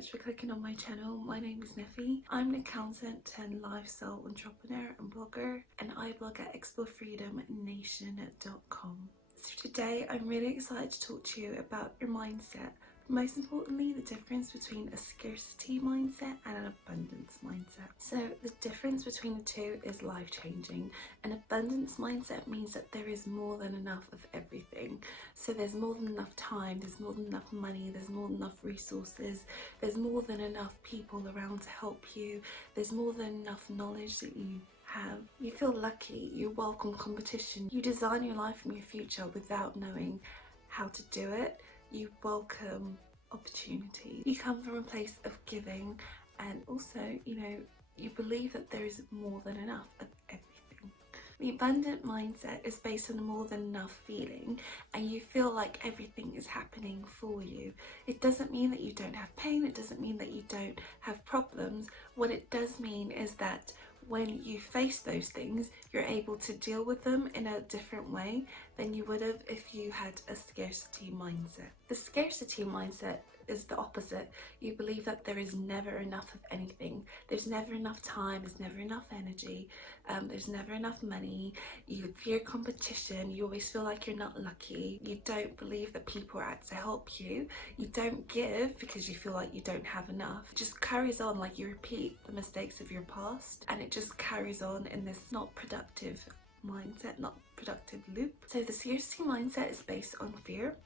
much for clicking on my channel. My name is Nefe. I'm an accountant and lifestyle entrepreneur and blogger, and I blog at explorefreedomnation.com. So today I'm really excited to talk to you about your mindset. Most importantly, the difference between a scarcity mindset and an abundance mindset. So the difference between the two is life-changing. An abundance mindset means that there is more than enough of everything. So there's more than enough time, there's more than enough money, there's more than enough resources, there's more than enough people around to help you, there's more than enough knowledge that you have. You feel lucky, you welcome competition, you design your life and your future without knowing how to do it. You welcome opportunity. You come from a place of giving, and also, you believe that there is more than enough of everything. The abundant mindset is based on a more than enough feeling, and you feel like everything is happening for you. It doesn't mean that you don't have pain, it doesn't mean that you don't have problems. What it does mean is that when you face those things, you're able to deal with them in a different way than you would have if you had a scarcity mindset. The scarcity mindset is the opposite. You believe that there is never enough of anything. There's never enough time, there's never enough energy, there's never enough money. You fear competition, you always feel like you're not lucky. You don't believe that people are out to help you. You don't give because you feel like you don't have enough. It just carries on, like you repeat the mistakes of your past, and it just carries on in this not productive mindset, not productive loop. So the scarcity mindset is based on fear,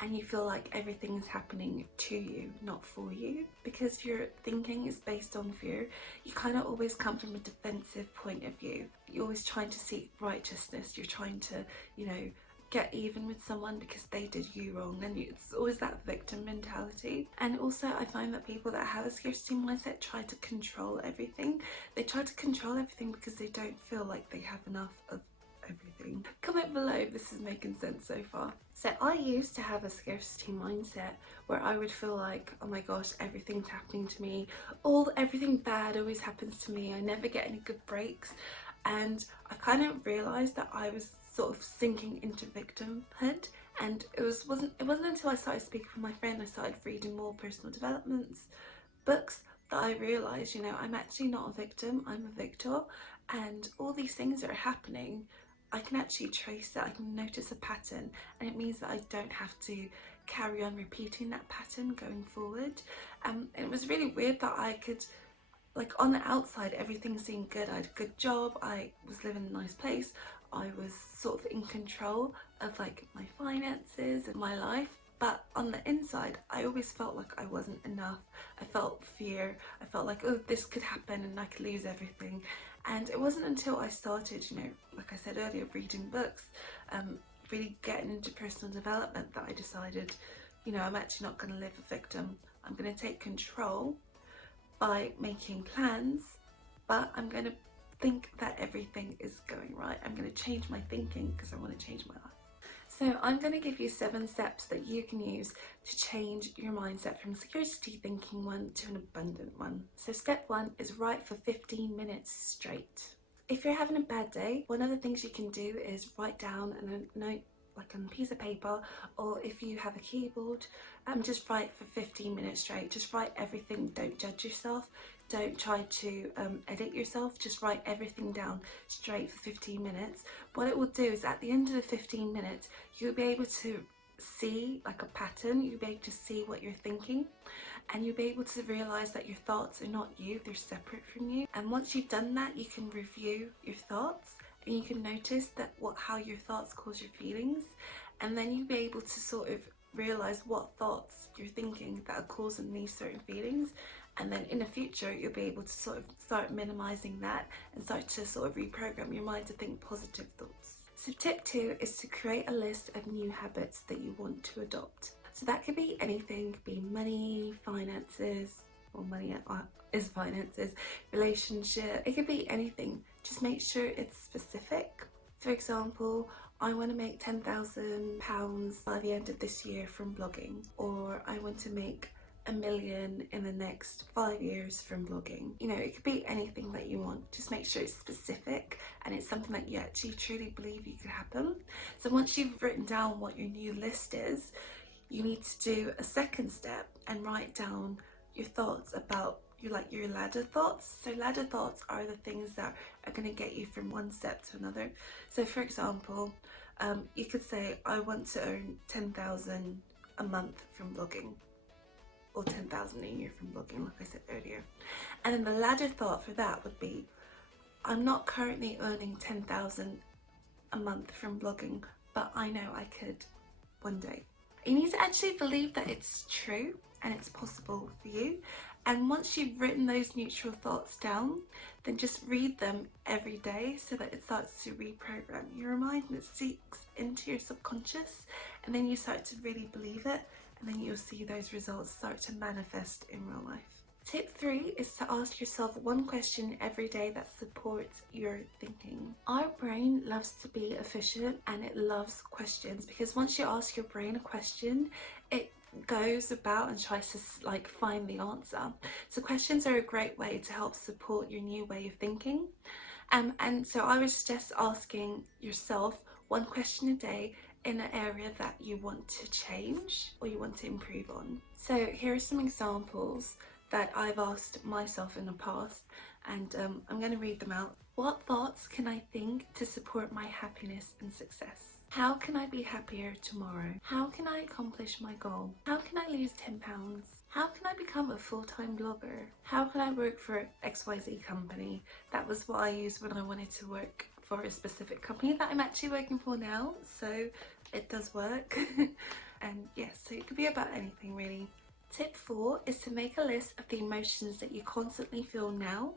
and you feel like everything is happening to you, not for you. Because your thinking is based on fear, you kind of always come from a defensive point of view. You're always trying to seek righteousness. You're trying to, get even with someone because they did you wrong, and it's always that victim mentality. And also I find that people that have a scarcity mindset try to control everything. They try to control everything because they don't feel like they have enough of everything. Comment below if this is making sense so far. So I used to have a scarcity mindset where I would feel like, oh my gosh, everything's happening to me, everything bad always happens to me, I never get any good breaks. And I kind of realized that I was sort of sinking into victimhood, and it wasn't until I started speaking with my friend, I started reading more personal development books, that I realized, I'm actually not a victim, I'm a victor, and all these things that are happening, I can actually trace it, I can notice a pattern, and it means that I don't have to carry on repeating that pattern going forward. And it was really weird that I could, like, on the outside everything seemed good. I had a good job, I was living in a nice place, I was sort of in control of like my finances and my life, but on the inside I always felt like I wasn't enough. I felt fear, I felt like, oh, this could happen and I could lose everything. And it wasn't until I started, like I said earlier, reading books, really getting into personal development, that I decided, I'm actually not going to live a victim. I'm going to take control by making plans, but I'm going to think that everything is going right. I'm going to change my thinking because I want to change my life. So I'm going to give you 7 steps that you can use to change your mindset from scarcity thinking one to an abundant one. So step 1 is write for 15 minutes straight. If you're having a bad day, one of the things you can do is write down a note, like on a piece of paper, or if you have a keyboard, just write for 15 minutes straight. Just write everything, don't judge yourself, don't try to edit yourself, just write everything down straight for 15 minutes. What it will do is at the end of the 15 minutes, you'll be able to see like a pattern, you'll be able to see what you're thinking, and you'll be able to realize that your thoughts are not you, they're separate from you. And once you've done that, you can review your thoughts, and you can notice that how your thoughts cause your feelings, and then you'll be able to sort of realize what thoughts you're thinking that are causing these certain feelings, and then in the future you'll be able to sort of start minimizing that and start to sort of reprogram your mind to think positive thoughts. So tip 2 is to create a list of new habits that you want to adopt. So that could be anything, it could be money, finances, or money is finances, relationship, it could be anything. Just make sure it's specific. For example, I want to make £10,000 by the end of this year from blogging, or I want to make $1 million in the next 5 years from blogging. It could be anything that you want. Just make sure it's specific and it's something that you actually truly believe you could happen. So once you've written down what your new list is, you need to do a second step and write down your thoughts about your ladder thoughts. So ladder thoughts are the things that are going to get you from one step to another. So for example, you could say, I want to earn 10,000 a month from blogging, or 10,000 a year from blogging, like I said earlier. And then the ladder thought for that would be, I'm not currently earning 10,000 a month from blogging, but I know I could one day. You need to actually believe that it's true and it's possible for you. And once you've written those neutral thoughts down, then just read them every day so that it starts to reprogram your mind and it seeps into your subconscious, and then you start to really believe it, and then you'll see those results start to manifest in real life. Tip 3 is to ask yourself one question every day that supports your thinking. Our brain loves to be efficient and it loves questions, because once you ask your brain a question, it goes about and tries to find the answer. So questions are a great way to help support your new way of thinking. And so I would suggest asking yourself one question a day in an area that you want to change or you want to improve on. So here are some examples that I've asked myself in the past, and I'm going to read them out. What thoughts can I think to support my happiness and success? How can I be happier tomorrow? How can I accomplish my goal? How can I lose 10 pounds? How can I become a full-time blogger? How can I work for XYZ company? That was what I used when I wanted to work for a specific company that I'm actually working for now, so it does work. And yes, so it could be about anything really. Tip 4 is to make a list of the emotions that you constantly feel now,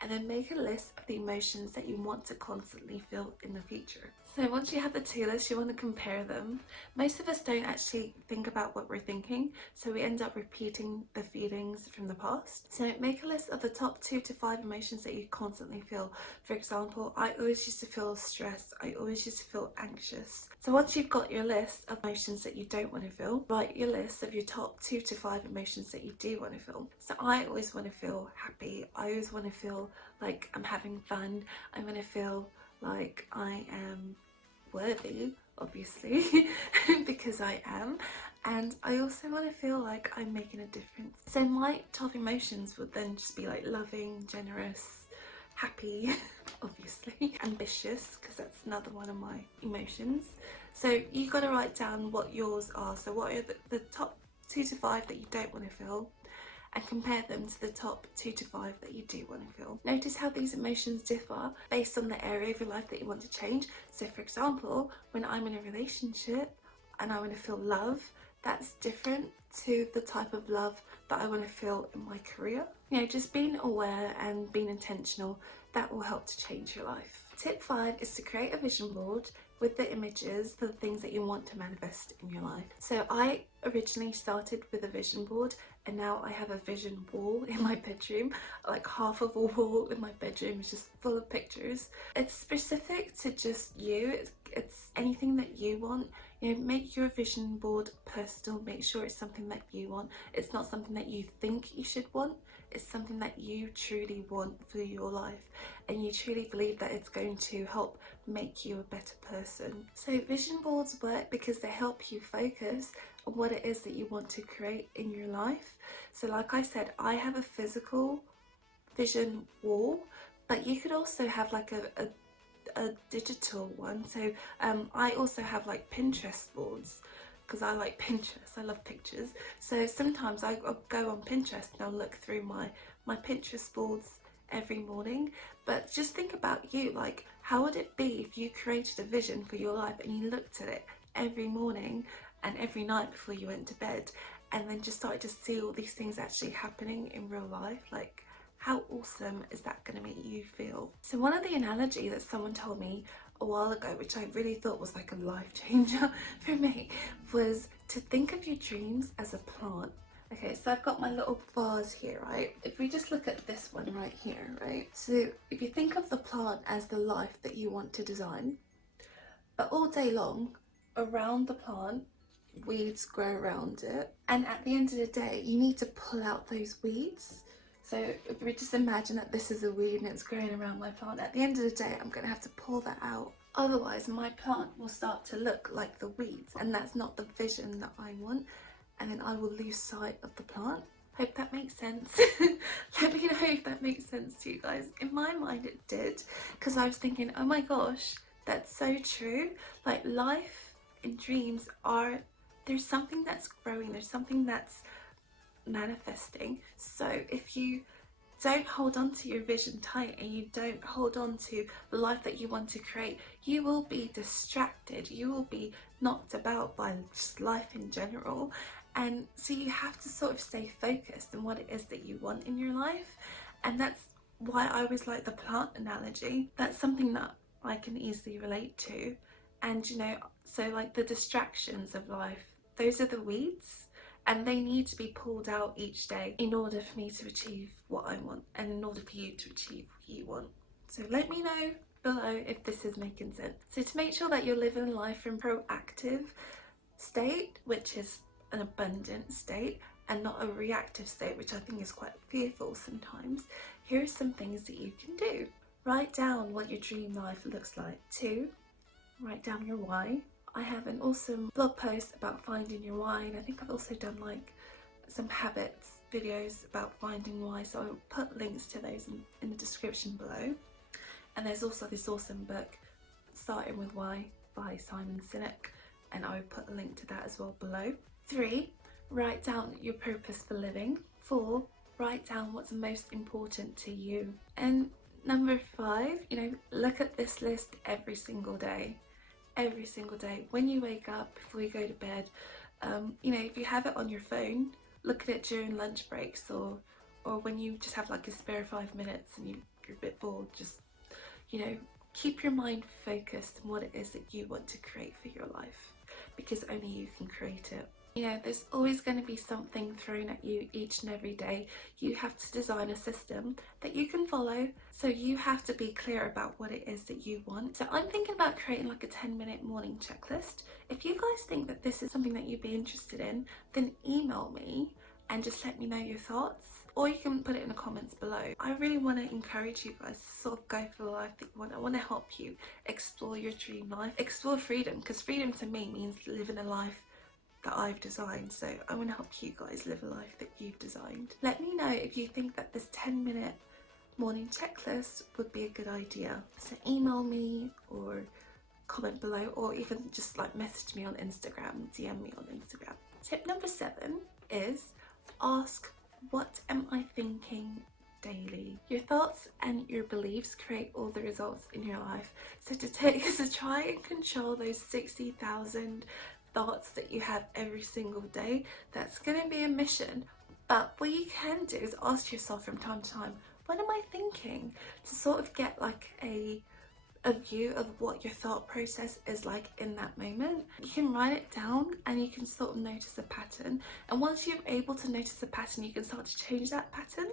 and then make a list of the emotions that you want to constantly feel in the future. So once you have the two lists, you want to compare them. Most of us don't actually think about what we're thinking, so we end up repeating the feelings from the past. So make a list of the top 2 to 5 emotions that you constantly feel. For example, I always used to feel stressed, I always used to feel anxious. So once you've got your list of emotions that you don't want to feel, write your list of your top 2 to 5 emotions that you do want to feel. So I always want to feel happy, I always want to feel like I'm having fun, I want to feel like I am worthy, obviously, because I am, and I also want to feel like I'm making a difference. So my top emotions would then just be like loving, generous, happy, obviously, ambitious, because that's another one of my emotions. So you got to write down what yours are. So what are the top 2 to 5 that you don't want to feel, and compare them to the top 2 to 5 that you do want to feel. Notice how these emotions differ based on the area of your life that you want to change. So for example, when I'm in a relationship and I want to feel love, that's different to the type of love that I want to feel in my career. You know, just being aware and being intentional, that will help to change your life. Tip 5 is to create a vision board with the images for the things that you want to manifest in your life. So I originally started with a vision board, and now I have a vision wall in my bedroom. Like half of a wall in my bedroom is just full of pictures. It's specific to just you. It's anything that you want. You know, make your vision board personal. Make sure it's something that you want. It's not something that you think you should want. It's something that you truly want for your life, and you truly believe that it's going to help make you a better person. So vision boards work because they help you focus on what it is that you want to create in your life. So like I said, I have a physical vision wall, but you could also have like a digital one. So I also have like Pinterest boards, because I like Pinterest, I love pictures. So sometimes I'll go on Pinterest and I'll look through my Pinterest boards every morning. But just think about you, like how would it be if you created a vision for your life and you looked at it every morning and every night before you went to bed, and then just started to see all these things actually happening in real life? Like, how awesome is that going to make you feel? So one of the analogy that someone told me a while ago, which I really thought was like a life changer for me, was to think of your dreams as a plant. Okay, so I've got my little vase here, right? If we just look at this one right here, right? So if you think of the plant as the life that you want to design, but all day long around the plant, weeds grow around it, and at the end of the day you need to pull out those weeds. So if we just imagine that this is a weed and it's growing around my plant, at the end of the day I'm going to have to pull that out. Otherwise my plant will start to look like the weeds, and that's not the vision that I want, and then I will lose sight of the plant. Hope that makes sense. Let me know if that makes sense to you guys. In my mind it did, because I was thinking, oh my gosh, that's so true. Like, life and dreams are, there's something that's growing, there's something that's manifesting. So if you don't hold on to your vision tight and you don't hold on to the life that you want to create, you will be distracted, you will be knocked about by just life in general. And so you have to sort of stay focused on what it is that you want in your life. And that's why I always like the plant analogy. That's something that I can easily relate to. And you know, so like the distractions of life, those are the weeds, and they need to be pulled out each day in order for me to achieve what I want, and in order for you to achieve what you want. So let me know below if this is making sense. So to make sure that you're living life from proactive state, which is an abundant state, and not a reactive state, which I think is quite fearful sometimes, here are some things that you can do. Write down what your dream life looks like. 2, write down your why. I have an awesome blog post about finding your why, and I think I've also done like some habits videos about finding why, so I'll put links to those in the description below. And there's also this awesome book, Starting With Why by Simon Sinek, and I will put a link to that as well below. 3, write down your purpose for living. 4, write down what's most important to you. And number 5, you know, look at this list every single day. Every single day, when you wake up, before you go to bed, you know, if you have it on your phone, look at it during lunch breaks, or when you just have like a spare 5 minutes and you're a bit bored, just, you know, keep your mind focused on what it is that you want to create for your life, because only you can create it. You know, there's always going to be something thrown at you each and every day. You have to design a system that you can follow, so you have to be clear about what it is that you want. So I'm thinking about creating like a 10-minute morning checklist. If you guys think that this is something that you'd be interested in, then email me and just let me know your thoughts, or you can put it in the comments below. I really want to encourage you guys to sort of go for the life that you want. I want to help you explore your dream life, explore freedom, because freedom to me means living a life that I've designed. So I want to help you guys live a life that you've designed. Let me know if you think that this 10-minute morning checklist would be a good idea. So email me or comment below, or even just like message me on Instagram, DM me on Instagram. Tip number 7 is ask, what am I thinking daily? Your thoughts and your beliefs create all the results in your life. So to try and control those 60,000 thoughts that you have every single day, that's going to be a mission. But what you can do is ask yourself from time to time, what am I thinking? To sort of get like a view of what your thought process is like in that moment. You can write it down and you can sort of notice a pattern, and once you're able to notice a pattern, you can start to change that pattern.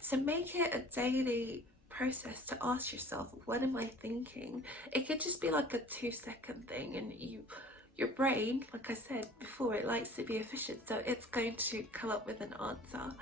So make it a daily process to ask yourself, what am I thinking? It could just be like a 2-second thing, and your brain, like I said before, it likes to be efficient, so it's going to come up with an answer,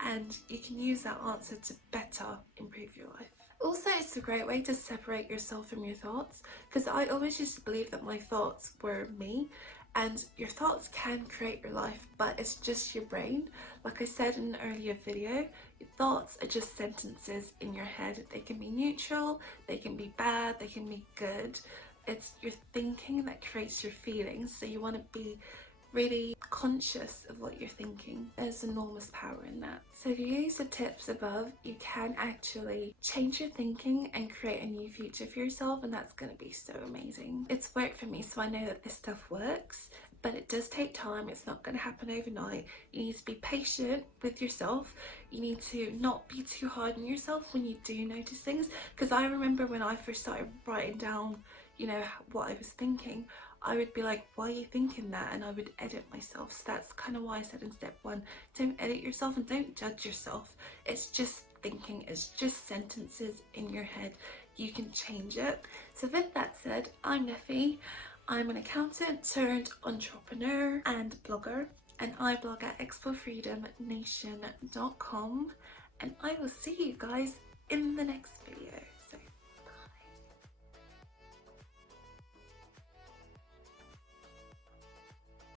and you can use that answer to better improve your life. Also, it's a great way to separate yourself from your thoughts, because I always used to believe that my thoughts were me, and your thoughts can create your life, but it's just your brain. Like I said in an earlier video, your thoughts are just sentences in your head. They can be neutral, they can be bad, they can be good. It's your thinking that creates your feelings, so you want to be really conscious of what you're thinking. There's enormous power in that. So if you use the tips above, you can actually change your thinking and create a new future for yourself, and that's going to be so amazing. It's worked for me, so I know that this stuff works, but it does take time. It's not going to happen overnight. You need to be patient with yourself. You need to not be too hard on yourself when you do notice things, because I remember when I first started writing down, you know, what I was thinking, I would be like, why are you thinking that? And I would edit myself. So that's kind of why I said in step 1, don't edit yourself and don't judge yourself. It's just thinking, it's just sentences in your head. You can change it. So with that said, I'm Nefe. I'm an accountant turned entrepreneur and blogger, and I blog at explorefreedomnation.com, and I will see you guys in the next video.